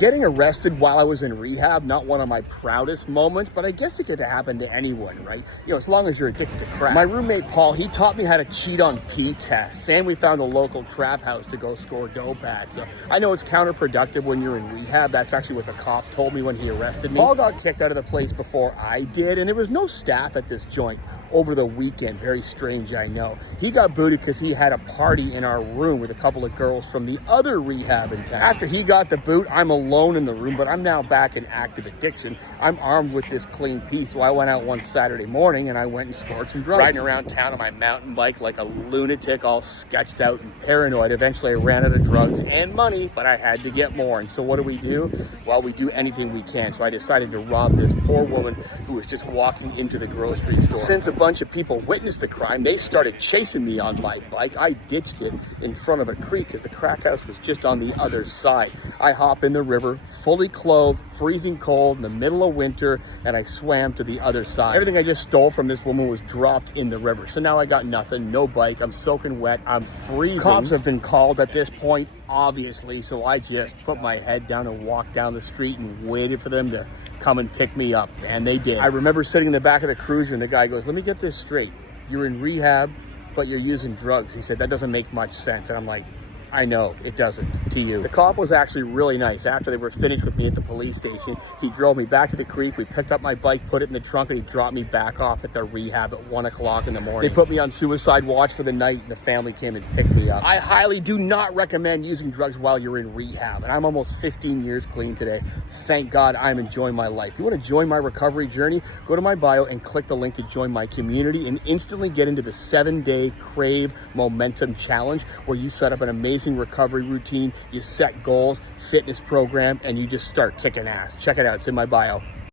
Getting arrested while I was in rehab, not one of my proudest moments, but I guess it could happen to anyone, right? You know, as long as you're addicted to crack. My roommate, Paul, he taught me how to cheat on pee tests, and we found a local trap house to go score dough packs. So I know it's counterproductive when you're in rehab. That's actually what the cop told me when he arrested me. Paul got kicked out of the place before I did, and there was no staff at this joint over the weekend. Very strange, I know. He got booted because he had a party in our room with a couple of girls from the other rehab in town. After he got the boot, I'm alone in the room, but I'm now back in active addiction. I'm armed with this clean piece, so I went out one Saturday morning and I went and scored some drugs. Riding around town on my mountain bike like a lunatic, all sketched out and paranoid. Eventually I ran out of drugs and money, but I had to get more. And so what do? Well, we do anything we can. So I decided to rob this poor woman who was just walking into the grocery store. Since a bunch of people witnessed the crime, they started chasing me on my bike. I ditched it in front of a creek because the crack house was just on the other side. I hop in the river, fully clothed, freezing cold in the middle of winter, and I swam to the other side. Everything I just stole from this woman was dropped in the river. So now I got nothing, no bike, I'm soaking wet, I'm freezing. Cops have been called at this point, obviously, so I just put my head down and walked down the street and waited for them to come and pick me up, and they did. I remember sitting in the back of the cruiser and the guy goes, "Let me get this straight. You're in rehab, but you're using drugs." He said, "That doesn't make much sense." And I'm like, "I know it doesn't to you." The cop was actually really nice. After they were finished with me at the police station, he drove me back to the creek. We picked up my bike, put it in the trunk, and he dropped me back off at the rehab at 1 o'clock in the morning. They put me on suicide watch for the night, and the family came and picked me up. I highly do not recommend using drugs while you're in rehab, and I'm almost 15 years clean today. Thank God I'm enjoying my life. If you want to join my recovery journey, go to my bio and click the link to join my community and instantly get into the 7-day CRAVE Momentum Challenge, where you set up an amazing recovery routine, you set goals, fitness program, and you just start kicking ass. Check it out, it's in my bio.